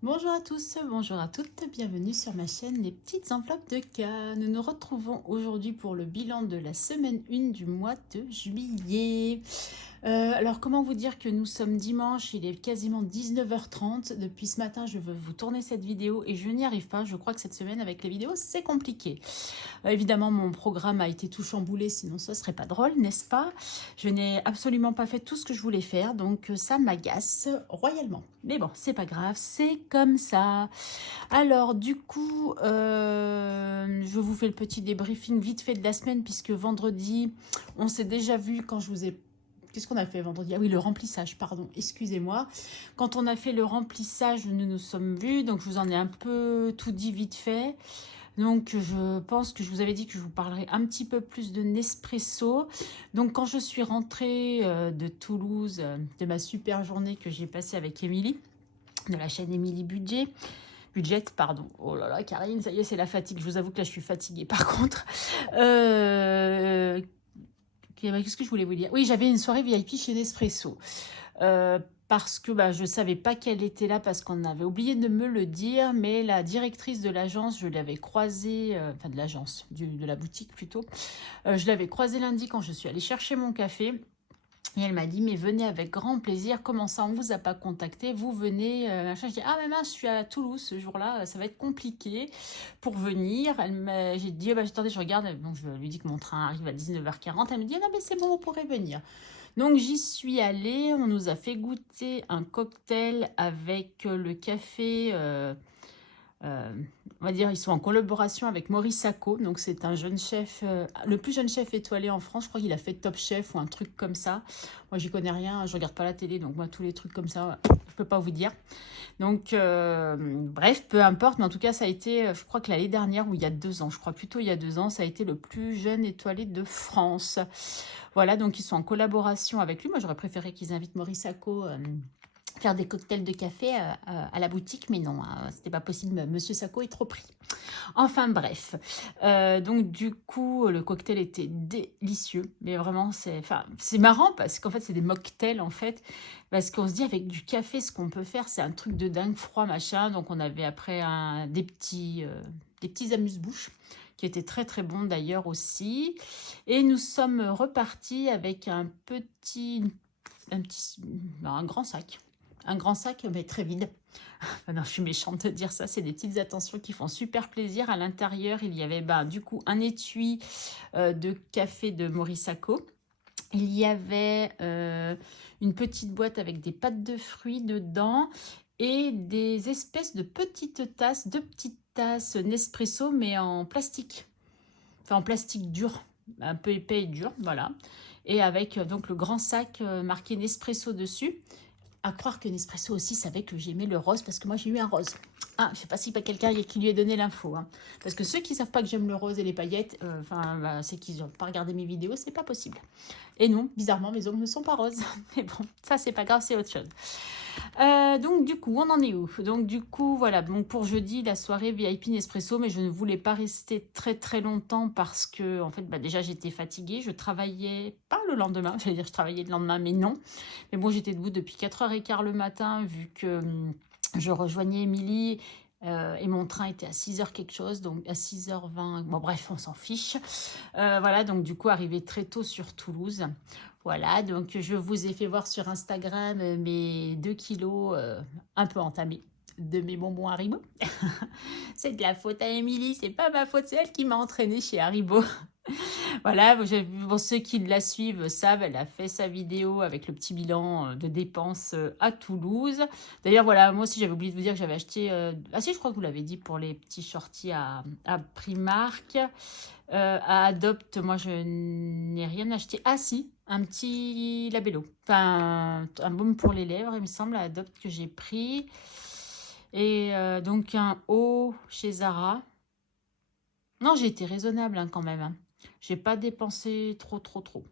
Bonjour à tous, bonjour à toutes, bienvenue sur ma chaîne Les Petites Enveloppes de Cas. Nous nous retrouvons aujourd'hui pour le bilan de la semaine 1 du mois de juillet. Alors comment vous dire que nous sommes dimanche, il est quasiment 19h30. Depuis ce matin je veux vous tourner cette vidéo et je n'y arrive pas. Je crois que cette semaine avec les vidéos c'est compliqué. Évidemment mon programme a été tout chamboulé, sinon ce serait pas drôle, n'est-ce pas? Je n'ai absolument pas fait tout ce que je voulais faire, donc ça m'agace royalement. Mais bon, c'est pas grave, c'est comme ça. Alors du coup, je vous fais le petit débriefing vite fait de la semaine, puisque vendredi, on s'est déjà vu quand je vous ai... Qu'est-ce qu'on a fait vendredi? Ah oui, le remplissage, pardon, excusez-moi. Quand on a fait le remplissage, nous nous sommes vus, donc je vous en ai un peu tout dit vite fait. Donc je pense que je vous avais dit que je vous parlerai un petit peu plus de Nespresso. Donc quand je suis rentrée de Toulouse, de ma super journée que j'ai passée avec Émilie, de la chaîne Émilie Budget, pardon. Oh là là, Karine, ça y est, c'est la fatigue. Je vous avoue que là, je suis fatiguée. Par contre, qu'est-ce que je voulais vous dire? Oui, j'avais une soirée VIP chez Nespresso. Parce que je ne savais pas qu'elle était là, parce qu'on avait oublié de me le dire, mais la directrice de l'agence, je l'avais croisée, enfin de l'agence, de la boutique plutôt, je l'avais croisée lundi quand je suis allée chercher mon café. Et elle m'a dit, mais venez avec grand plaisir, comment ça, on ne vous a pas contacté, vous venez, machin. Je dis, ah mais mince, je suis à Toulouse ce jour-là, ça va être compliqué pour venir. J'ai dit, attendez, je regarde, donc je lui dis que mon train arrive à 19h40, elle me dit, ah, non mais c'est bon, vous pourrez venir. Donc j'y suis allée, on nous a fait goûter un cocktail avec le café... on va dire, ils sont en collaboration avec Maurice Sacco. Donc, c'est un jeune chef, le plus jeune chef étoilé en France. Je crois qu'il a fait Top Chef ou un truc comme ça. Moi, j'y connais rien. Je regarde pas la télé. Donc, moi, tous les trucs comme ça, je peux pas vous dire. Donc, bref, peu importe. Mais en tout cas, ça a été, je crois que l'année dernière, ou il y a 2 ans, je crois plutôt il y a 2 ans, ça a été le plus jeune étoilé de France. Voilà, donc ils sont en collaboration avec lui. Moi, j'aurais préféré qu'ils invitent Maurice Sacco faire des cocktails de café à la boutique, mais non, c'était pas possible, Monsieur Sacco est trop pris. Enfin bref, donc du coup, le cocktail était délicieux, mais vraiment, c'est marrant, parce qu'en fait, c'est des mocktails, en fait, parce qu'on se dit, avec du café, ce qu'on peut faire, c'est un truc de dingue, froid, machin, donc on avait après des petits amuse-bouches, qui étaient très très bons d'ailleurs aussi, et nous sommes repartis avec un grand sac. Un grand sac, mais très vide. Ah non, je suis méchante de dire ça. C'est des petites attentions qui font super plaisir. À l'intérieur, il y avait du coup un étui de café de Maurice Sacco. Il y avait une petite boîte avec des pâtes de fruits dedans et des espèces de petites tasses, deux petites tasses Nespresso, mais en plastique. Enfin, en plastique dur, un peu épais et dur, voilà. Et avec donc le grand sac marqué Nespresso dessus. À croire que Nespresso aussi savait que j'aimais le rose, parce que moi j'ai eu un rose. Ah, je sais pas si pas quelqu'un qui lui ait donné l'info. Hein. Parce que ceux qui savent pas que j'aime le rose et les paillettes, c'est qu'ils n'ont pas regardé mes vidéos, c'est pas possible. Et non, bizarrement, mes ongles ne sont pas roses. Mais bon, ça c'est pas grave, c'est autre chose. Donc du coup, on en est où? Donc du coup, voilà, donc pour jeudi, la soirée VIP Nespresso, mais je ne voulais pas rester très très longtemps parce que, en fait, déjà j'étais fatiguée, je travaillais pas le lendemain, j'allais dire je travaillais le lendemain, mais non. Mais bon, j'étais debout depuis 4h15 le matin, vu que je rejoignais Émilie, et mon train était à 6h quelque chose, donc à 6h20, bon bref, on s'en fiche. Voilà, donc du coup, arrivé très tôt sur Toulouse. Voilà, donc je vous ai fait voir sur Instagram mes 2 kilos un peu entamés de mes bonbons Haribo. C'est de la faute à Émilie, c'est pas ma faute, c'est elle qui m'a entraînée chez Haribo. Voilà, bon, ceux qui la suivent savent, elle a fait sa vidéo avec le petit bilan de dépenses à Toulouse. D'ailleurs, voilà, moi aussi j'avais oublié de vous dire que j'avais acheté... Ah si, je crois que vous l'avez dit, pour les petits shorties à Primark. À Adopt, moi je n'ai rien acheté. Ah si, un petit labello. Enfin, un baume pour les lèvres, il me semble, à Adopt que j'ai pris. Et donc un haut chez Zara. Non, j'ai été raisonnable hein, quand même. Hein. J'ai pas dépensé trop.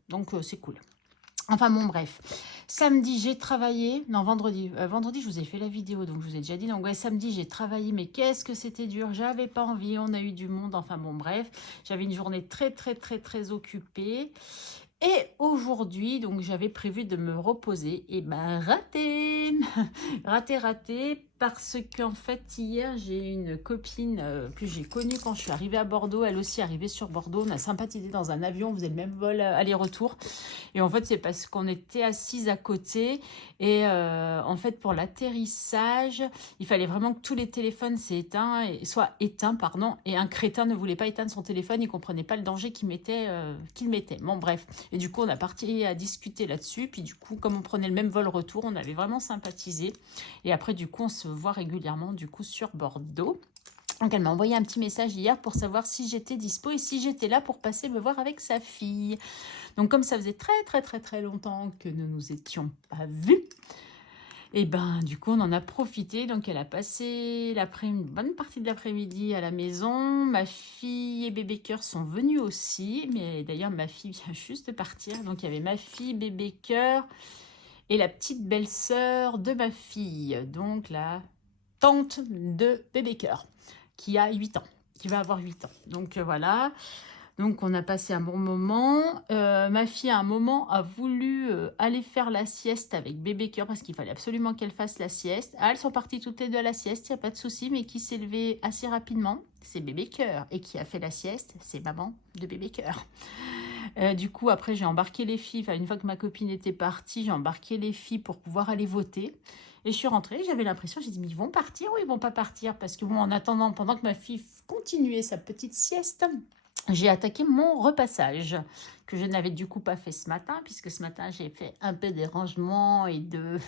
Donc c'est cool. Enfin bon, bref. Samedi, j'ai travaillé. Non, vendredi. Vendredi, je vous ai fait la vidéo, donc je vous ai déjà dit. Donc ouais, samedi, j'ai travaillé, mais qu'est-ce que c'était dur. J'avais pas envie, on a eu du monde. Enfin bon, bref. J'avais une journée très occupée. Et aujourd'hui, donc j'avais prévu de me reposer, et ben raté, raté, parce qu'en fait hier j'ai une copine que j'ai connue quand je suis arrivée à Bordeaux, elle aussi arrivée sur Bordeaux, on a sympathisé dans un avion, on faisait le même vol aller-retour, et en fait c'est parce qu'on était assises à côté, et en fait pour l'atterrissage, il fallait vraiment que tous les téléphones soient éteints, pardon, et un crétin ne voulait pas éteindre son téléphone, il comprenait pas le danger qu'il mettait, bon bref. Et du coup, on a parti à discuter là-dessus. Puis du coup, comme on prenait le même vol retour, on avait vraiment sympathisé. Et après, du coup, on se voit régulièrement du coup sur Bordeaux. Donc, elle m'a envoyé un petit message hier pour savoir si j'étais dispo et si j'étais là pour passer me voir avec sa fille. Donc, comme ça faisait très longtemps que nous nous étions pas vus, et ben du coup on en a profité, donc elle a passé une bonne partie de l'après-midi à la maison. Ma fille et bébé cœur sont venus aussi, mais d'ailleurs ma fille vient juste de partir, donc il y avait ma fille, bébé cœur et la petite belle-sœur de ma fille, donc la tante de bébé cœur qui a 8 ans, qui va avoir 8 ans, donc voilà. Donc, on a passé un bon moment. Ma fille, à un moment, a voulu aller faire la sieste avec bébé cœur parce qu'il fallait absolument qu'elle fasse la sieste. Ah, elles sont parties toutes les deux à la sieste, il n'y a pas de souci, mais qui s'est levé assez rapidement, c'est bébé cœur. Et qui a fait la sieste, c'est maman de bébé cœur. Du coup, après, j'ai embarqué les filles. Enfin, une fois que ma copine était partie, j'ai embarqué les filles pour pouvoir aller voter. Et je suis rentrée, j'avais l'impression, j'ai dit, mais ils vont partir ou ils vont pas partir? Parce que bon, en attendant, pendant que ma fille continuait sa petite sieste, j'ai attaqué mon repassage, que je n'avais du coup pas fait ce matin, puisque ce matin j'ai fait un peu de rangement et de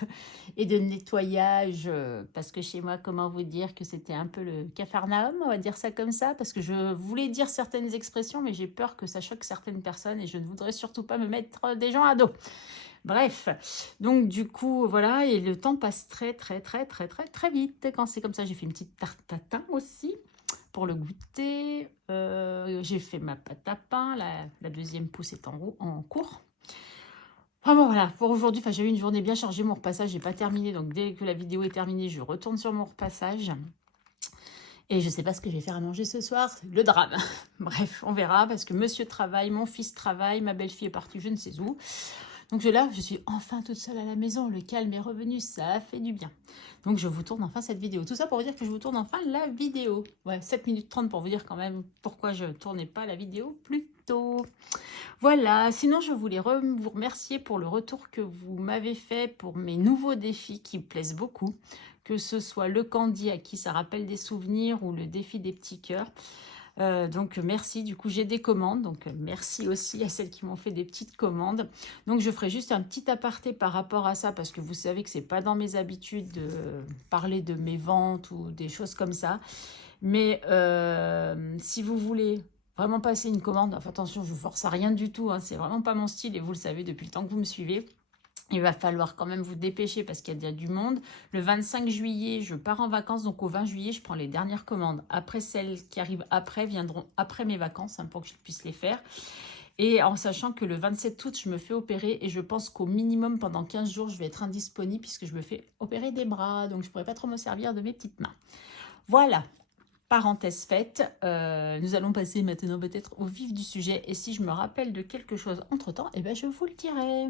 nettoyage, parce que chez moi, comment vous dire que c'était un peu le capharnaüm, on va dire ça comme ça, parce que je voulais dire certaines expressions, mais j'ai peur que ça choque certaines personnes, et je ne voudrais surtout pas me mettre des gens à dos. Bref, donc du coup, voilà, et le temps passe très vite quand c'est comme ça. J'ai fait une petite tarte tatin aussi pour le goûter. J'ai fait ma pâte à pain, la deuxième pousse est en cours. Enfin bon, voilà, pour aujourd'hui, j'ai eu une journée bien chargée, mon repassage n'est pas terminé, donc dès que la vidéo est terminée, je retourne sur mon repassage. Et je ne sais pas ce que je vais faire à manger ce soir, le drame. Bref, on verra, parce que monsieur travaille, mon fils travaille, ma belle-fille est partie je ne sais où. Donc là, je suis enfin toute seule à la maison, le calme est revenu, ça fait du bien. Donc je vous tourne enfin cette vidéo. Tout ça pour vous dire que je vous tourne enfin la vidéo. Ouais, 7 minutes 30 pour vous dire quand même pourquoi je ne tournais pas la vidéo plus tôt. Voilà, sinon je voulais vous remercier pour le retour que vous m'avez fait pour mes nouveaux défis qui me plaisent beaucoup. Que ce soit le candy à qui ça rappelle des souvenirs ou le défi des petits cœurs. Donc merci, du coup j'ai des commandes, donc merci aussi à celles qui m'ont fait des petites commandes. Donc je ferai juste un petit aparté par rapport à ça, parce que vous savez que c'est pas dans mes habitudes de parler de mes ventes ou des choses comme ça. Mais si vous voulez vraiment passer une commande, enfin, attention, je vous force à rien du tout, hein, c'est vraiment pas mon style et vous le savez depuis le temps que vous me suivez. Il va falloir quand même vous dépêcher parce qu'il y a déjà du monde. Le 25 juillet, je pars en vacances. Donc au 20 juillet, je prends les dernières commandes. Après, celles qui arrivent après viendront après mes vacances, hein, pour que je puisse les faire. Et en sachant que le 27 août, je me fais opérer. Et je pense qu'au minimum, pendant 15 jours, je vais être indisponible puisque je me fais opérer des bras. Donc je ne pourrai pas trop me servir de mes petites mains. Voilà. Parenthèse faite, nous allons passer maintenant peut-être au vif du sujet. Et si je me rappelle de quelque chose entre-temps, eh ben, je vous le dirai.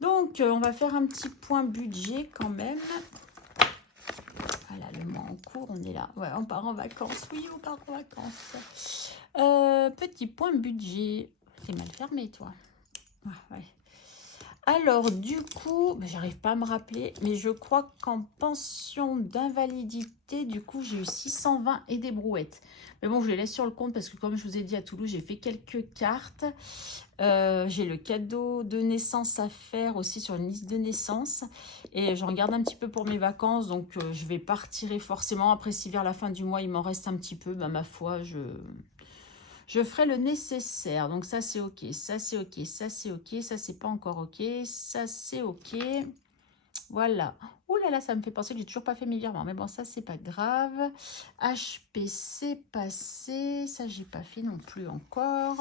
Donc, on va faire un petit point budget quand même. Voilà, le mois en cours, on est là. Ouais, on part en vacances. Oui, on part en vacances. Petit point budget. C'est mal fermé, toi. Ouais. Alors, du coup, j'arrive pas à me rappeler, mais je crois qu'en pension d'invalidité, du coup, j'ai eu 620 et des brouettes. Mais bon, je les laisse sur le compte parce que, comme je vous ai dit à Toulouse, j'ai fait quelques cartes. J'ai le cadeau de naissance à faire aussi sur une liste de naissance. Et j'en garde un petit peu pour mes vacances, donc je vais pas retirer forcément. Après, si vers la fin du mois, il m'en reste un petit peu, ma foi, je ferai le nécessaire. Donc ça c'est ok, ça c'est ok, ça c'est ok, ça c'est pas encore ok, ça c'est ok. Voilà. Ouh là là, ça me fait penser que j'ai toujours pas fait mes virements. Mais bon, ça c'est pas grave. HP c'est passé. Ça j'ai pas fait non plus encore.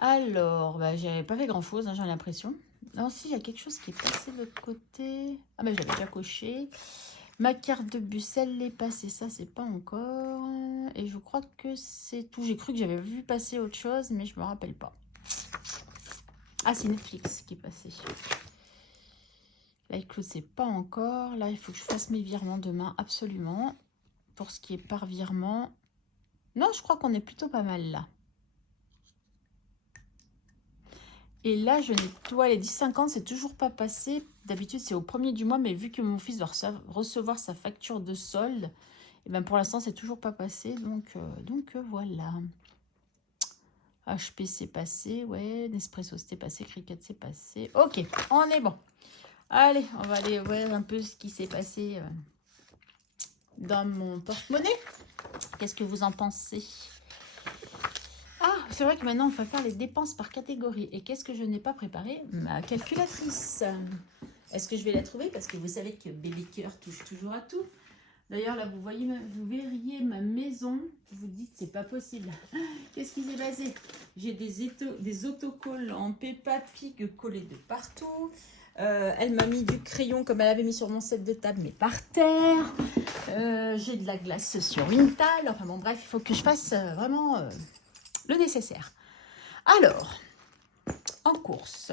Alors, j'avais pas fait grand chose, hein, j'ai l'impression. Non, si, il y a quelque chose qui est passé de l'autre côté. Ah j'avais déjà coché. Ma carte de bus, elle est passée, ça c'est pas encore. Et je crois que c'est tout. J'ai cru que j'avais vu passer autre chose, mais je me rappelle pas. Ah, c'est Netflix qui est passé. Là, iCloud, c'est pas encore. Là, il faut que je fasse mes virements demain, absolument. Pour ce qui est par virement. Non, je crois qu'on est plutôt pas mal là. Et là, je nettoie les 10,50, c'est toujours pas passé. D'habitude, c'est au premier du mois, mais vu que mon fils doit recevoir sa facture de solde, et ben pour l'instant, c'est toujours pas passé. Donc voilà. HP, c'est passé. Ouais, Nespresso, c'était passé. Cricket, c'est passé. Ok, on est bon. Allez, on va aller voir un peu ce qui s'est passé dans mon porte-monnaie. Qu'est-ce que vous en pensez? Ah, c'est vrai que maintenant, on va faire les dépenses par catégorie. Et qu'est-ce que je n'ai pas préparé? Ma calculatrice. Est-ce que je vais la trouver? Parce que vous savez que Bébé Cœur touche toujours à tout. D'ailleurs, là, vous verriez ma maison. Vous dites, c'est pas possible. Qu'est-ce qui s'est passé? J'ai des autocollants en Peppa Pig collés de partout. Elle m'a mis du crayon comme elle avait mis sur mon set de table, mais par terre. J'ai de la glace sur une table. Enfin bon, bref, il faut que je fasse vraiment le nécessaire. Alors, en course,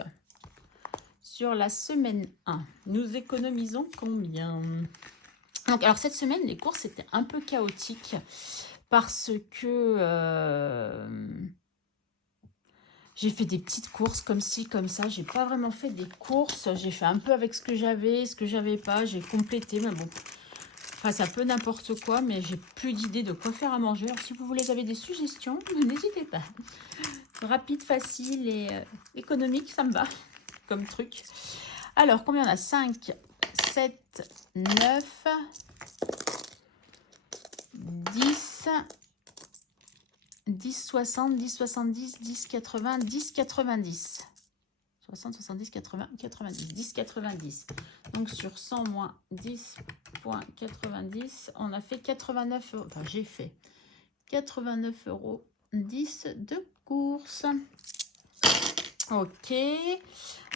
sur la semaine 1, nous économisons combien? Donc, alors cette semaine, les courses étaient un peu chaotiques parce que j'ai fait des petites courses comme ci, comme ça. J'ai pas vraiment fait des courses. J'ai fait un peu avec ce que j'avais pas. J'ai complété, mais bon. Enfin, c'est un peu n'importe quoi, mais j'ai plus d'idées de quoi faire à manger. Alors, si vous avez des suggestions, n'hésitez pas. Rapide, facile et économique, ça me va comme truc. Alors, combien on a? 5, 7, 9, 10, 10, 60, 10, 70, 10, 80, 10, 90. 60, 70, 80, 90, 10, 90. Donc, sur 100 moins 10,90, on a fait 89 euros. Enfin, j'ai fait 89,10 € de courses. Ok.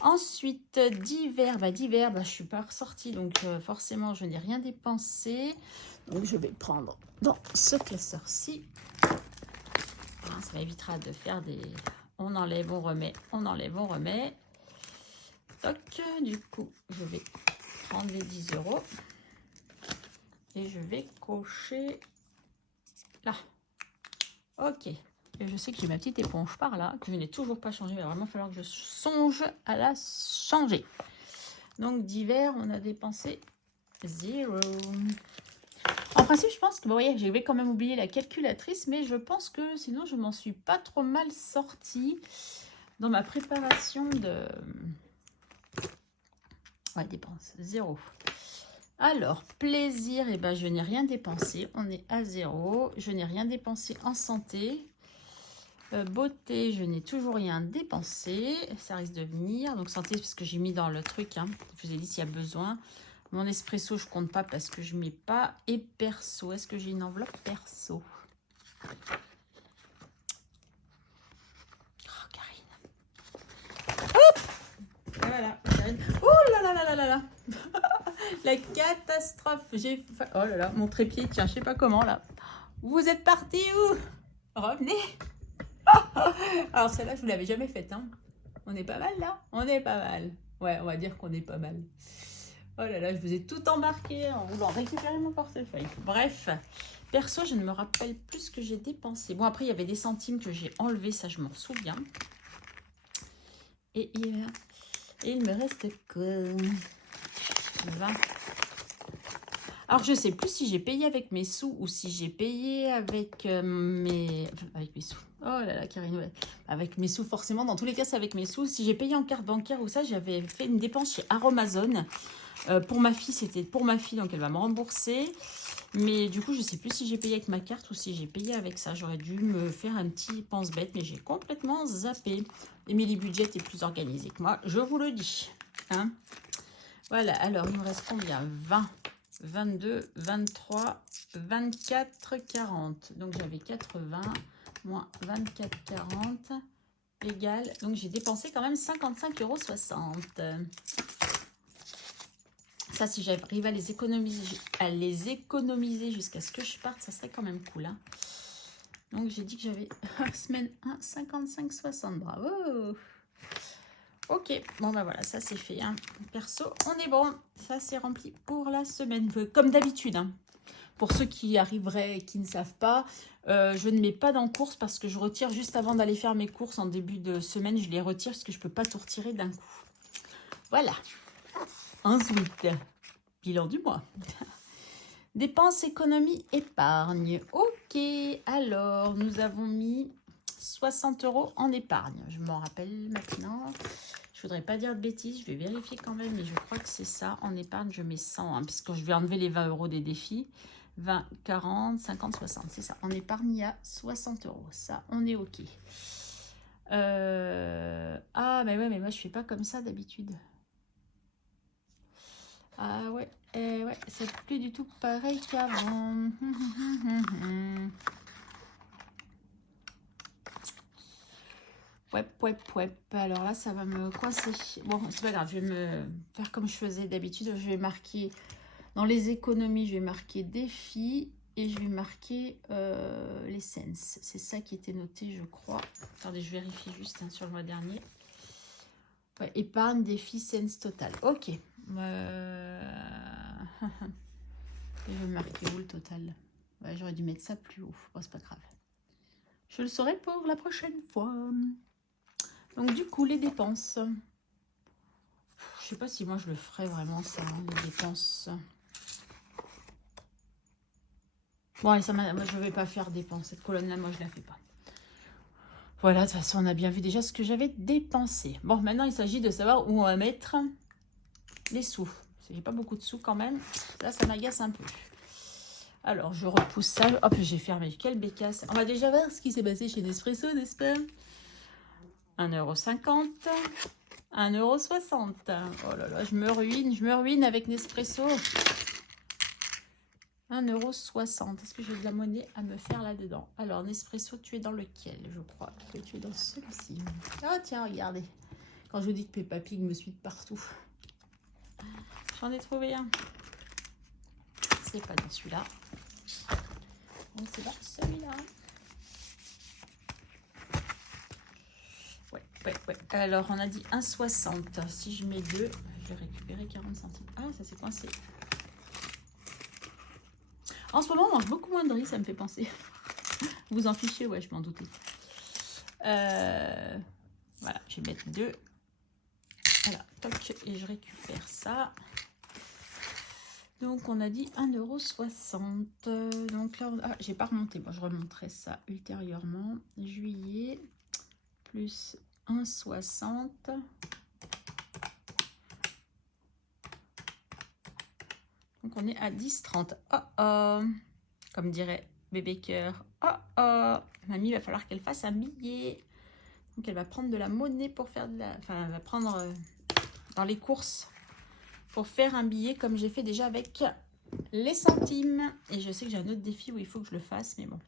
Ensuite, divers. Divers, je ne suis pas ressortie, donc forcément, je n'ai rien dépensé. Donc, je vais prendre dans ce classeur-ci. Ça m'évitera de faire des... On enlève, on remet, on enlève, on remet. Toc. Du coup, je vais prendre les 10 €. Et je vais cocher là. Ok. Et je sais que j'ai ma petite éponge par là, que je n'ai toujours pas changée. Il va vraiment falloir que je songe à la changer. Donc, divers, on a dépensé 0. En principe, je pense que, vous voyez, j'avais quand même oublié la calculatrice, mais je pense que sinon, je m'en suis pas trop mal sortie dans ma préparation de... Ouais, dépense, 0. Alors, plaisir, eh ben, je n'ai rien dépensé. On est à 0. Je n'ai rien dépensé en santé. Beauté, je n'ai toujours rien dépensé. Ça risque de venir. Donc, santé, parce que j'ai mis dans le truc. Hein. Je vous ai dit s'il y a besoin. Mon espresso, je compte pas parce que je ne mets pas. Et perso, est-ce que j'ai une enveloppe perso? Oh, Karine. Hop! Et voilà, Karine. Oh là là là là là là. La catastrophe. Oh là là, mon trépied, tiens, je sais pas comment là. Vous êtes parti où? Revenez. Alors celle-là, je vous l'avais jamais faite. Hein. On est pas mal là? On est pas mal. Ouais, on va dire qu'on est pas mal. Oh là là, je vous ai tout embarqué en voulant récupérer mon portefeuille. Bref, perso, je ne me rappelle plus ce que j'ai dépensé. Bon, après, il y avait des centimes que j'ai enlevés, ça je m'en souviens. Et il me reste que 20. Alors, je ne sais plus si j'ai payé avec mes sous ou si j'ai payé avec mes sous. Oh là là, Karine, ouais. Avec mes sous, forcément. Dans tous les cas, c'est avec mes sous. Si j'ai payé en carte bancaire ou ça, j'avais fait une dépense chez Aromazone. Pour ma fille, c'était pour ma fille, donc elle va me rembourser. Mais du coup, je ne sais plus si j'ai payé avec ma carte ou si j'ai payé avec ça. J'aurais dû me faire un petit pense-bête, mais j'ai complètement zappé. Emily Budget est plus organisée que moi, je vous le dis. Hein, voilà, alors il me reste combien? 20, 22, 23, 24, 40. Donc j'avais 80 moins 24, 40 égale. Donc j'ai dépensé quand même 55,60 €. Ça, si j'arrive à les économiser jusqu'à ce que je parte, ça serait quand même cool. Hein. Donc, j'ai dit que j'avais semaine 1, 55,60. Bravo! Ok, bon bah voilà, ça c'est fait. Hein. Perso, on est bon. Ça c'est rempli pour la semaine. Comme d'habitude. Hein. Pour ceux qui arriveraient et qui ne savent pas, je ne mets pas dans course parce que je retire juste avant d'aller faire mes courses en début de semaine. Je les retire parce que je ne peux pas tout retirer d'un coup. Voilà. Ensuite, bilan du mois. Dépenses, économie, épargne. Ok, alors nous avons mis 60 € en épargne. Je m'en rappelle maintenant. Je voudrais pas dire de bêtises, je vais vérifier quand même, mais je crois que c'est ça. En épargne, je mets 100, hein, puisque je vais enlever les 20 € des défis. 20, 40, 50, 60, c'est ça. En épargne, il y a 60 €. Ça, on est OK. Ah, mais ouais, mais moi, je fais pas comme ça d'habitude. Ah ouais, ouais, c'est plus du tout pareil qu'avant. Ouais. Alors là, ça va me coincer. Bon, c'est pas grave, je vais me faire comme je faisais d'habitude. Je vais marquer dans les économies, je vais marquer défis et je vais marquer les cents. C'est ça qui était noté, je crois. Attendez, je vérifie juste hein, sur le mois dernier. Ouais, épargne, défi, cents total. Ok. Et je vais marquer où le total? Ouais, j'aurais dû mettre ça plus haut. Bon, c'est pas grave. Je le saurai pour la prochaine fois. Donc du coup, les dépenses. Je sais pas si moi je le ferais vraiment ça, hein, les dépenses. Bon, allez, moi je vais pas faire dépenses. Cette colonne-là, moi je la fais pas. Voilà, de toute façon, on a bien vu déjà ce que j'avais dépensé. Bon, maintenant, il s'agit de savoir où on va mettre les sous. J'ai pas beaucoup de sous quand même. Là, ça m'agace un peu. Alors, je repousse ça. Hop, j'ai fermé. Quelle bécasse. On va déjà voir ce qui s'est passé chez Nespresso, n'est-ce pas? 1,50 €. 1,60 €. Oh là là, je me ruine avec Nespresso. 1,60 €. Est-ce que j'ai de la monnaie à me faire là-dedans? Alors, Nespresso, tu es dans lequel? Je crois que tu es dans celui-ci. Ah, tiens, regardez. Quand je vous dis que Peppa Pig me suit de partout. J'en ai trouvé un. C'est pas dans celui-là. Donc, c'est dans celui-là. Ouais. Alors, on a dit 1,60. Si je mets 2, je vais récupérer 40 centimes. Ah, ça s'est coincé. En ce moment, on mange beaucoup moins de riz, ça me fait penser. Vous en fichez, ouais, je m'en doutais. Voilà, je vais mettre 2. Voilà, toc, et je récupère ça. Donc, on a dit 1,60 €. Donc là, ah, j'ai pas remonté. Bon, je remonterai ça ultérieurement. Juillet, plus 1,60 €. Donc, on est à 10,30 €. Oh, oh. Comme dirait bébé cœur. Oh, oh. Mamie, il va falloir qu'elle fasse un billet. Donc, elle va prendre de la monnaie pour faire de la... Enfin, elle va prendre dans les courses pour faire un billet comme j'ai fait déjà avec les centimes. Et je sais que j'ai un autre défi où il faut que je le fasse, mais bon.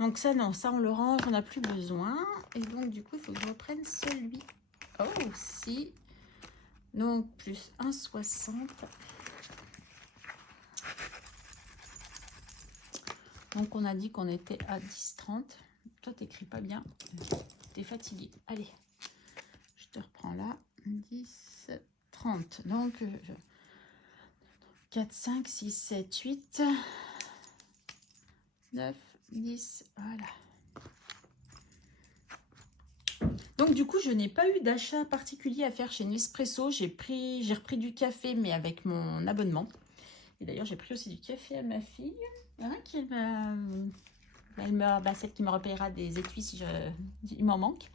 Donc ça, non, ça on le range, on n'a plus besoin. Et donc du coup, il faut que je reprenne celui. Oh, si. Donc plus 1,60 €. Donc on a dit qu'on était à 10,30 €. Toi, t'écris pas bien. T'es fatigué. Allez, je te reprends là. 10,30 €. Donc 4, 5, 6, 7, 8, 9, 10. Voilà. Donc du coup, je n'ai pas eu d'achat particulier à faire chez Nespresso. J'ai repris du café, mais avec mon abonnement. Et d'ailleurs, j'ai pris aussi du café à ma fille. Hein, celle qui me repayera des étuis si il m'en manque.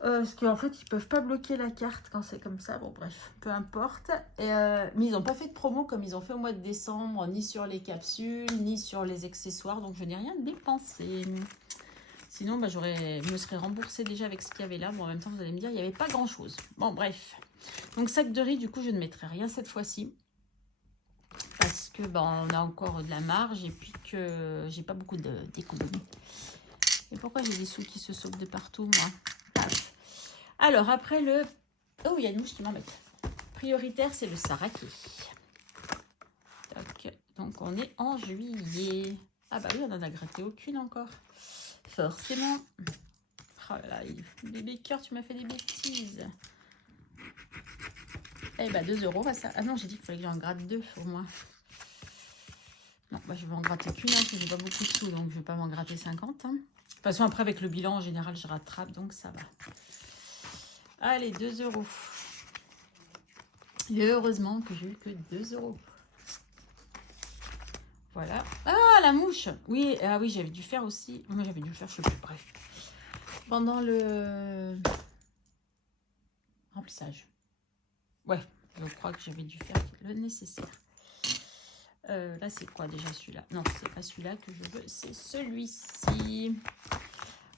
Parce qu'en fait, ils peuvent pas bloquer la carte quand c'est comme ça. Bon, bref, peu importe. Mais ils n'ont pas fait de promo comme ils ont fait au mois de décembre, ni sur les capsules, ni sur les accessoires. Donc, je n'ai rien dépensé. Sinon, bah, je me serais remboursée déjà avec ce qu'il y avait là. Bon, en même temps, vous allez me dire, il n'y avait pas grand-chose. Bon, bref. Donc, sac de riz, du coup, je ne mettrai rien cette fois-ci. Parce que on a encore de la marge et puis que j'ai pas beaucoup d'économie. Et pourquoi j'ai des sous qui se sauvent de partout, moi? Paf. Alors, après le... Oh, il y a une mouche qui m'embête. Prioritaire, c'est le saraké. Donc, on est en juillet. Ah bah oui, on en a gratté aucune encore. Forcément. Oh là là, bébé cœur, tu m'as fait des bêtises. Eh ben 2 euros, ça. Ah non, j'ai dit qu'il fallait que j'en gratte 2 au moins. Non, bah, je vais en gratter qu'une, parce que j'ai pas beaucoup de sous, donc je vais pas m'en gratter 50. Hein. De toute façon, après, avec le bilan, en général, je rattrape, donc ça va. Allez, 2 euros. Et heureusement que j'ai eu que 2 euros. Voilà. Ah, la mouche. Oui, ah oui, j'avais dû faire aussi. Moi, j'avais dû le faire, je sais plus, bref. Pendant le remplissage. Ouais, je crois que j'avais dû faire le nécessaire. Là, c'est quoi déjà celui-là? Non, c'est pas celui-là que je veux, c'est celui-ci.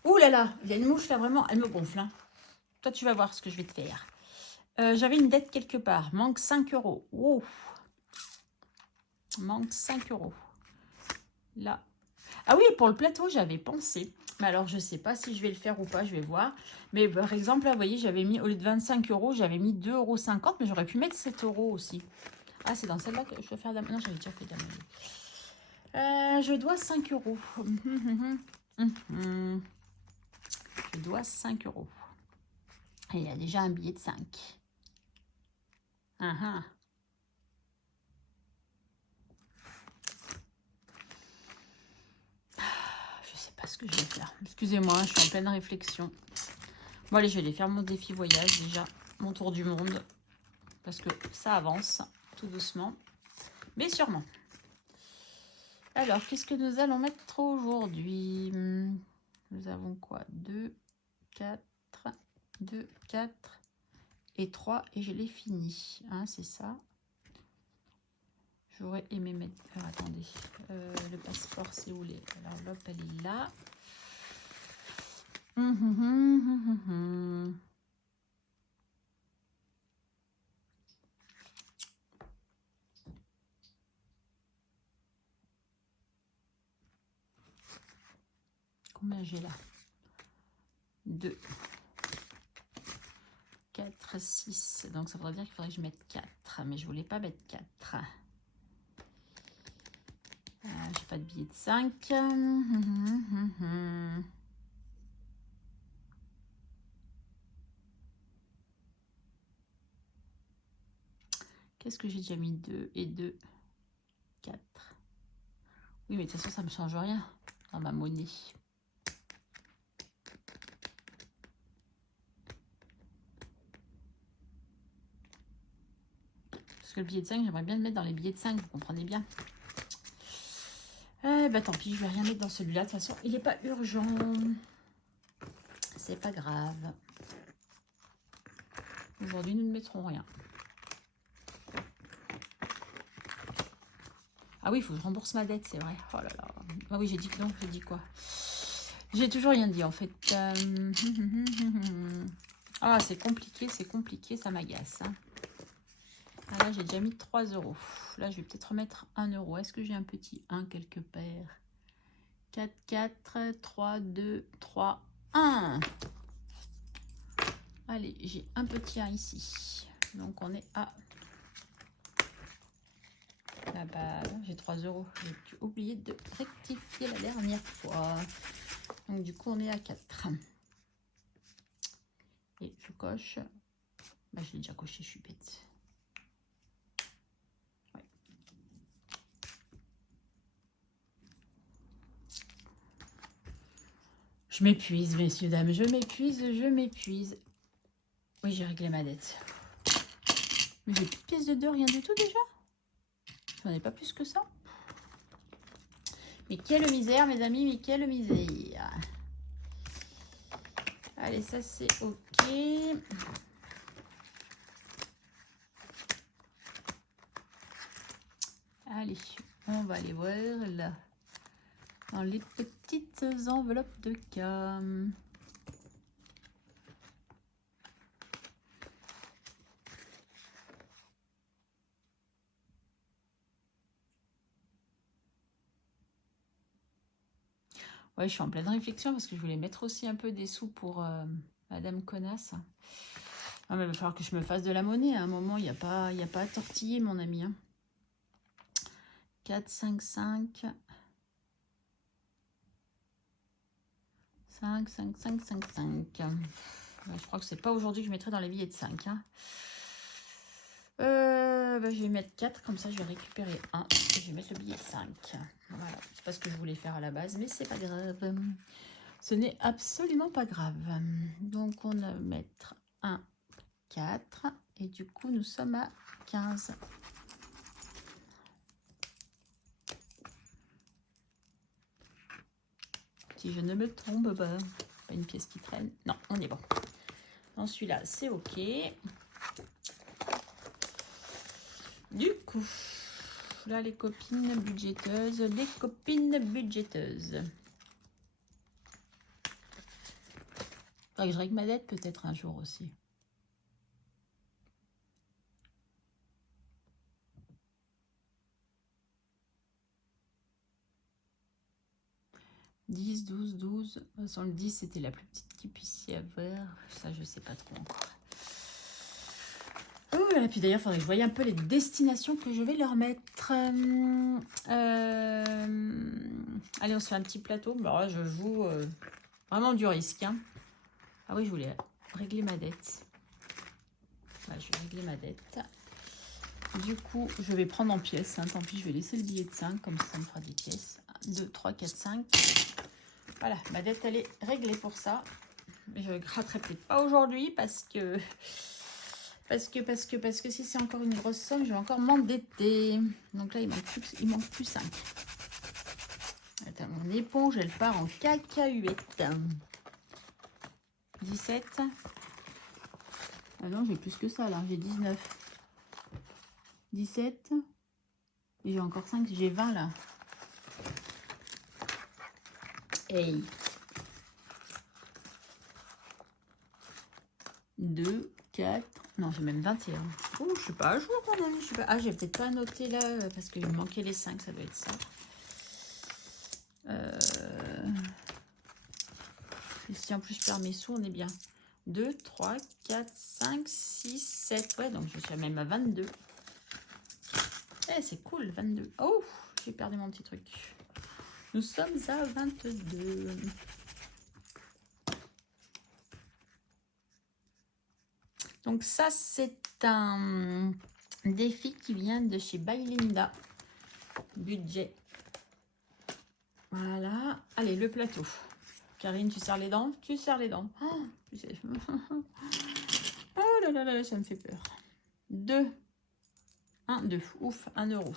Ouh là là, il y a une mouche là, vraiment, elle me gonfle. Hein. Toi, tu vas voir ce que je vais te faire. J'avais une dette quelque part, manque 5 euros. Wow. Manque 5 euros. Là. Ah oui, pour le plateau, j'avais pensé. Mais alors, je ne sais pas si je vais le faire ou pas, je vais voir. Mais par exemple, là, vous voyez, j'avais mis, au lieu de 25 euros, j'avais mis 2,50 €, mais j'aurais pu mettre 7 euros aussi. Ah, c'est dans celle-là que je dois faire d'Amélie. Non, j'avais déjà fait d'Amélie. Je dois 5 euros. Je dois 5 euros. Et il y a déjà un billet de 5. Je sais pas ce que je vais faire. Excusez-moi, je suis en pleine réflexion. Bon, allez, je vais aller faire mon défi voyage déjà. Mon tour du monde. Parce que ça avance tout doucement. Mais sûrement. Alors, qu'est-ce que nous allons mettre aujourd'hui? Nous avons quoi? 2, 4, 2, 4 et 3. Et je l'ai fini. Hein, c'est ça. J'aurais aimé mettre... Alors, attendez. Le passeport, c'est où les... Alors, l'op, elle est là. Combien j'ai là? 2, 4, 6. Donc, ça voudrait dire qu'il faudrait que je mette 4. Mais je voulais pas mettre 4. J'ai pas de billet de 5. Qu'est-ce que j'ai déjà mis? 2 et 2, 4. Oui, mais de toute façon, ça ne me change rien dans ma monnaie. Parce que le billet de 5, j'aimerais bien le mettre dans les billets de 5, vous comprenez bien. Bah tant pis, je vais rien mettre dans celui-là. De toute façon, il n'est pas urgent. C'est pas grave. Aujourd'hui, nous ne mettrons rien. Ah oui, il faut que je rembourse ma dette, c'est vrai. Oh là là. Ah oui, j'ai dit que non, j'ai dit quoi? J'ai toujours rien dit en fait. Ah, c'est compliqué, ça m'agace. Hein. Ah, là, j'ai déjà mis 3 euros. Là, je vais peut-être remettre 1 euro. Est-ce que j'ai un petit 1 quelque part? 4, 4, 3, 2, 3, 1. Allez, j'ai un petit 1 ici. Donc, on est à... Ah bah, j'ai 3 euros. J'ai oublié de rectifier la dernière fois. Donc, du coup, on est à 4. Et je coche. Bah, je l'ai déjà coché, je suis bête. Ouais. Je m'épuise, messieurs, dames. Je m'épuise. Oui, j'ai réglé ma dette. Mais j'ai plus de pièces de 2, rien du tout déjà. J'en ai pas plus que ça. Mais quelle misère, mes amis, mais quelle misère. Allez, ça c'est ok. Allez, on va aller voir là. Dans les petites enveloppes de cam. Ouais, je suis en pleine réflexion parce que je voulais mettre aussi un peu des sous pour Madame Connasse. Ah, mais il va falloir que je me fasse de la monnaie. À un moment, il n'y a pas à tortiller, mon ami. Hein. 4, 5, 5. 5, 5, 5, 5, 5. Ouais, je crois que c'est pas aujourd'hui que je mettrai dans les billets de 5. Hein. Je vais mettre 4, comme ça je vais récupérer 1. Et je vais mettre le billet 5. Voilà, c'est pas ce que je voulais faire à la base, mais c'est pas grave. Ce n'est absolument pas grave. Donc on va mettre 1, 4. Et du coup, nous sommes à 15. Si je ne me trompe pas. Pas une pièce qui traîne. Non, on est bon. Dans celui-là, c'est OK. Du coup, là, les copines budgéteuses. Les copines budgéteuses. Faudrait que je règle ma dette peut-être un jour aussi. « 10, 12, 12. De toute façon, le 10, c'était la plus petite qu'il puisse y avoir. Ça, je sais pas trop encore. Oh, et puis d'ailleurs, il faudrait que je voie un peu les destinations que je vais leur mettre. Allez, on se fait un petit plateau. Bon, là, je joue vraiment du risque. Hein. Ah oui, je voulais régler ma dette. Ouais, je vais régler ma dette. Du coup, je vais prendre en pièces. Hein. Tant pis, je vais laisser le billet de 5. Comme ça me fera des pièces. 1, 2, 3, 4, 5. Voilà, ma dette, elle est réglée pour ça. Mais je ne gratterai peut-être pas aujourd'hui parce que si c'est encore une grosse somme, je vais encore m'endetter. Donc là, il manque plus 5. Attends, mon éponge, elle part en cacahuète. 17. Ah non, j'ai plus que ça là, j'ai 19. 17. Et j'ai encore 5, j'ai 20 là. Hey. 2, 4. Non, j'ai même 21. Oh, je suis pas à jour quand même. Je suis pas... Ah, j'ai peut-être pas noté là parce qu'il me manquait les 5, ça doit être ça. Et si en plus je perds mes sous, on est bien. 2, 3, 4, 5, 6, 7. Ouais, donc je suis même à 22. Eh, c'est cool, 22. Oh, j'ai perdu mon petit truc. Nous sommes à 22. Donc ça, c'est un défi qui vient de chez Bailinda. Budget. Voilà. Allez, le plateau. Karine, tu serres les dents? Tu serres les dents. Oh, tu sais. Oh là là là, ça me fait peur. 2. 1, 2. Ouf, 1 euro.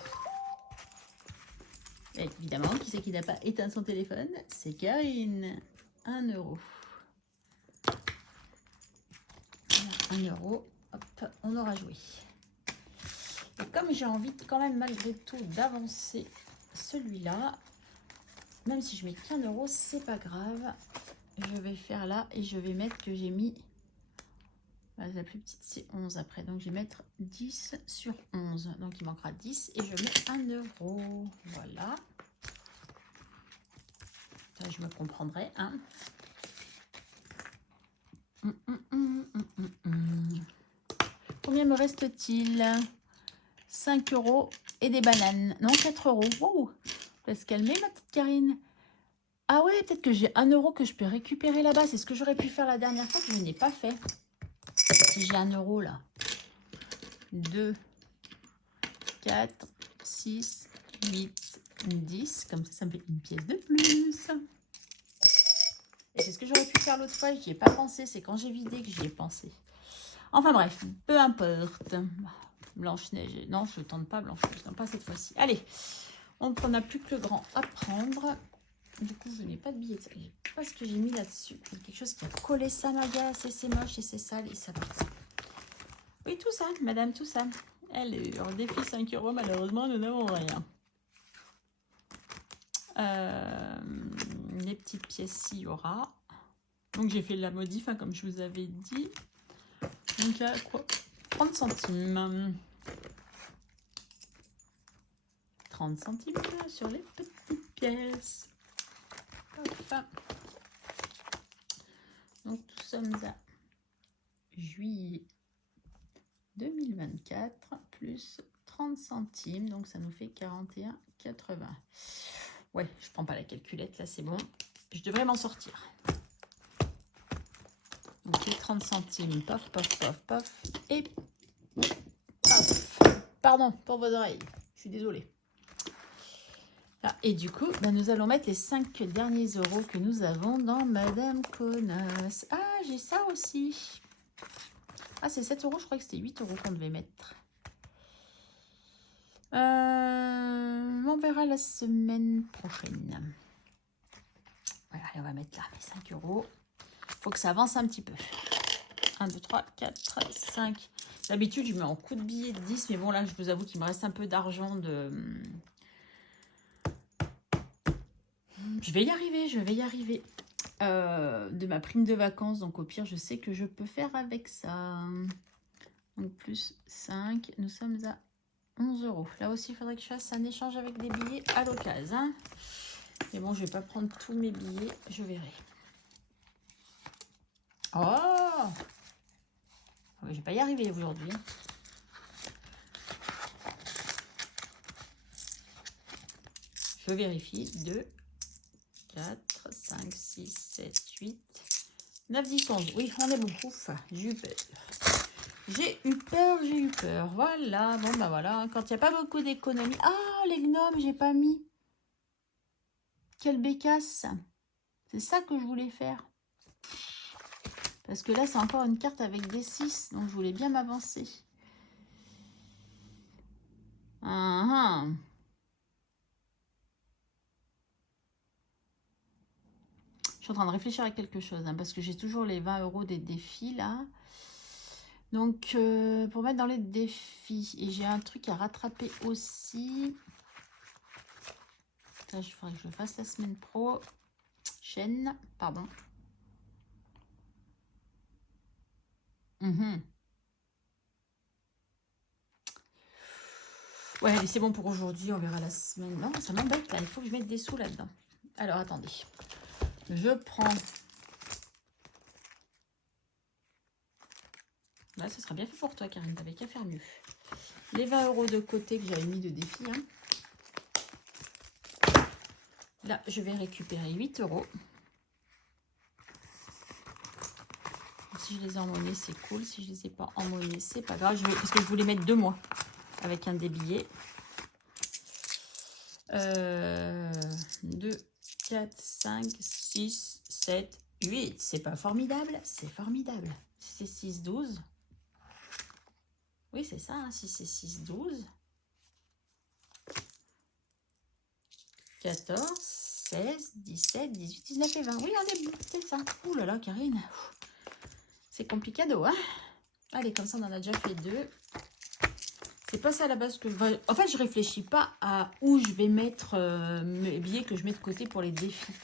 Et évidemment, qui c'est qui n'a pas éteint son téléphone? C'est Karine. 1 euro. 1 euro. Hop, on aura joué. Et comme j'ai envie quand même malgré tout d'avancer celui-là, même si je mets qu'un euro, c'est pas grave. Je vais faire là et je vais mettre que j'ai mis... La plus petite, c'est 11 après. Donc, je vais mettre 10 sur 11. Donc, il manquera 10 et je mets 1 euro. Voilà. Ça, je me comprendrai. Hein. Combien me reste-t-il? 5 euros et des bananes. Non, 4 euros. Wow. Laisse calmer, ma petite Karine. Ah ouais, peut-être que j'ai 1 euro que je peux récupérer là-bas. C'est ce que j'aurais pu faire la dernière fois que je n'ai pas fait. Si j'ai 1 euro là. 2, 4, 6, 8, 10. Comme ça me fait une pièce de plus. Et c'est ce que j'aurais pu faire l'autre fois. J'y ai pas pensé. C'est quand j'ai vidé que j'y ai pensé. Enfin bref, peu importe. Blanche-Neige. Non, je ne tente pas Blanche-Neige. Non, pas cette fois-ci. Allez, on n'a plus que le grand à prendre. Du coup, je n'ai pas de billet. Je ne sais pas ce que j'ai mis là-dessus. Il y a quelque chose qui a collé, ça m'agace et c'est moche et c'est sale et ça va. Oui, tout ça, madame, tout ça. Allez, en défi 5 euros, malheureusement, nous n'avons rien. Les petites pièces, il y aura. Donc, j'ai fait la modif, hein, comme je vous avais dit. Donc, à quoi 30 centimes. 30 centimes sur les petites pièces. Hop. Donc, nous sommes à juillet 2024 plus 30 centimes. Donc, ça nous fait 41,80. Ouais, je prends pas la calculette. Là, c'est bon. Je devrais m'en sortir. Donc, les 30 centimes. Paf, paf, paf, paf. Et paf. Pardon pour vos oreilles. Je suis désolée. Ah, et du coup, bah, nous allons mettre les 5 derniers euros que nous avons dans Madame Connasse. Ah, j'ai ça aussi. Ah, c'est 7 euros. Je crois que c'était 8 euros qu'on devait mettre. On verra la semaine prochaine. Voilà, et on va mettre là mes 5 euros. Faut que ça avance un petit peu. 1, 2, 3, 4, 5. D'habitude, je mets en coup de billet de 10. Mais bon, là, je vous avoue qu'il me reste un peu d'argent de... Je vais y arriver, je vais y arriver. De ma prime de vacances. Donc, au pire, je sais que je peux faire avec ça. Donc, plus 5. Nous sommes à 11 euros. Là aussi, il faudrait que je fasse un échange avec des billets à l'occasion. Hein. Mais bon, je vais pas prendre tous mes billets. Je verrai. Oh! Je vais pas y arriver aujourd'hui. Je vérifie. 2, 4, 5, 6, 7, 8, 9, 10, 11. Oui, on est beaucoup. J'ai eu peur. J'ai eu peur, j'ai eu peur. Voilà. Bon, bah voilà. Quand il n'y a pas beaucoup d'économies. Ah, les gnomes, j'ai pas mis. Quelle bécasse. C'est ça que je voulais faire. Parce que là, c'est encore une carte avec des 6. Donc, je voulais bien m'avancer. Je suis en train de réfléchir à quelque chose. Hein, parce que j'ai toujours les 20 euros des défis, là. Donc, pour mettre dans les défis. Et j'ai un truc à rattraper aussi. Ça, il faudrait que je le fasse la semaine pro. Chaîne, pardon. Ouais, c'est bon pour aujourd'hui, on verra la semaine. Non, ça m'embête là, il faut que je mette des sous là-dedans. Alors, attendez. Je prends... Là, ce sera bien fait pour toi, Karine, t'avais qu'à faire mieux. Les 20 euros de côté que j'avais mis de défi. Hein. Là, je vais récupérer 8 euros. Si je les ai en monnaie, c'est cool. Si je les ai pas en monnaie, c'est pas grave. Parce que je voulais mettre 2 mois avec un des billets. 2, 4, 5, 6, 7, 8. C'est pas formidable? C'est formidable. C'est 6, 12. Oui, c'est ça. Hein. Si c'est 6, 12. 14, 16, 17, 18, 19 et 20. Oui, on est bon. C'est ça. Ouh là là, Karine. C'est complicado, hein? Allez, comme ça, on en a déjà fait 2. C'est pas ça à la base que... En fait, je réfléchis pas à où je vais mettre mes billets que je mets de côté pour les défis.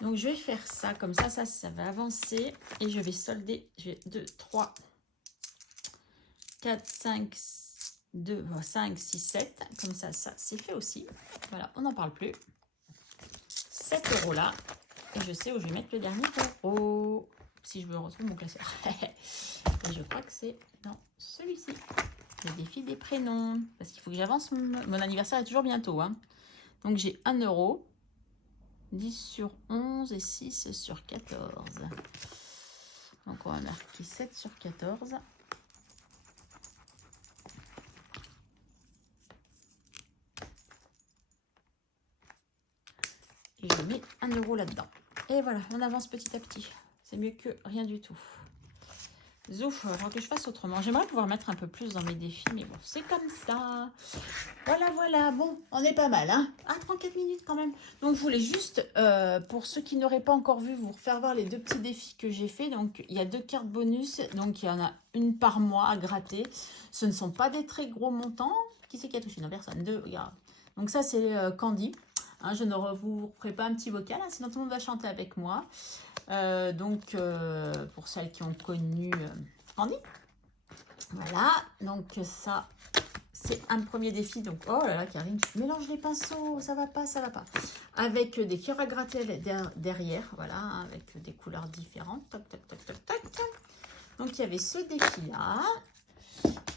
Donc, je vais faire ça. Comme ça, ça va avancer. Et je vais solder. Je vais 2, 3, 4, 5, 2, 5, 6, 7. Comme ça, c'est fait aussi. Voilà, on n'en parle plus. 7 euros là. Et je sais où je vais mettre le dernier euro. Si je me retrouve mon classeur. Et je crois que c'est dans celui-ci. Le défi des prénoms. Parce qu'il faut que j'avance. Mon anniversaire est toujours bientôt. Hein. Donc j'ai 1 euro. 10 sur 11 et 6 sur 14. Donc on va marquer 7 sur 14. Et je mets 1 euro là-dedans. Et voilà, on avance petit à petit. C'est mieux que rien du tout. Zouf, il faudra que je fasse autrement. J'aimerais pouvoir mettre un peu plus dans mes défis, mais bon, c'est comme ça. Voilà, voilà. Bon, on est pas mal, hein. Ah, 34 minutes quand même. Donc, je voulais juste, pour ceux qui n'auraient pas encore vu, vous refaire voir les 2 petits défis que j'ai fait. Donc, il y a 2 cartes bonus. Donc, il y en a une par mois à gratter. Ce ne sont pas des très gros montants. Qui c'est qui a touché? Non, personne. 2, regarde. Donc, ça, c'est Candy. Hein, je ne vous ferai pas un petit vocal, hein, sinon tout le monde va chanter avec moi. Pour celles qui ont connu Candy. Voilà, donc ça, c'est un premier défi. Donc, oh là là, Karine, tu mélanges les pinceaux, ça va pas, ça va pas. Avec des cœurs à gratter derrière, voilà, hein, avec des couleurs différentes. Toc, toc, toc, toc, toc. Donc, il y avait ce défi-là.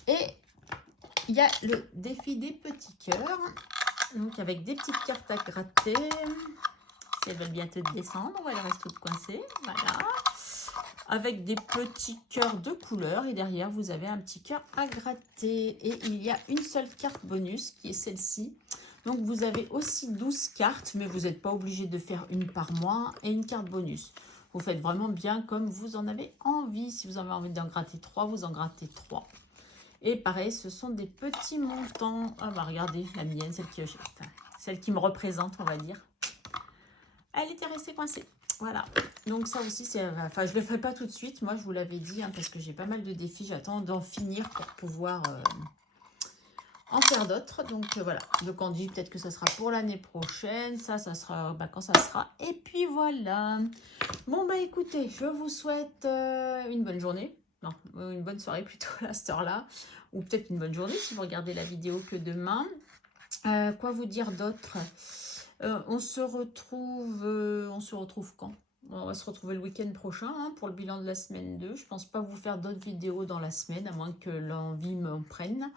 Et il y a le défi des petits cœurs. Donc, avec des petites cartes à gratter. Si elles veulent bientôt descendre, ou elles restent toutes coincées. Voilà. avec des petits cœurs de couleur. Et derrière, vous avez un petit cœur à gratter. Et il y a une seule carte bonus qui est celle-ci. Donc, vous avez aussi 12 cartes, mais vous n'êtes pas obligé de faire une par mois et une carte bonus. Vous faites vraiment bien comme vous en avez envie. Si vous avez envie d'en gratter 3, vous en grattez 3. Et pareil, ce sont des petits montants. Ah bah regardez, la mienne, celle qui me représente, on va dire. Elle était restée coincée. Voilà. Donc ça aussi, c'est... Enfin, je ne le ferai pas tout de suite. Moi, je vous l'avais dit, hein, parce que j'ai pas mal de défis. J'attends d'en finir pour pouvoir en faire d'autres. Donc voilà. Donc on dit peut-être que ça sera pour l'année prochaine. Ça sera quand ça sera. Et puis voilà. Bon, bah écoutez, je vous souhaite une bonne journée. Non, une bonne soirée plutôt à cette heure-là. Ou peut-être une bonne journée si vous regardez la vidéo que demain. Quoi vous dire d'autre? On se retrouve quand? On va se retrouver le week-end prochain hein, pour le bilan de la semaine 2. Je pense pas vous faire d'autres vidéos dans la semaine, à moins que l'envie m'en prenne.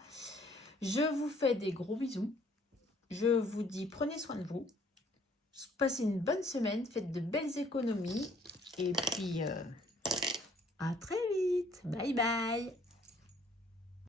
Je vous fais des gros bisous. Je vous dis prenez soin de vous. Passez une bonne semaine, faites de belles économies. Et puis, à très vite. Bye bye.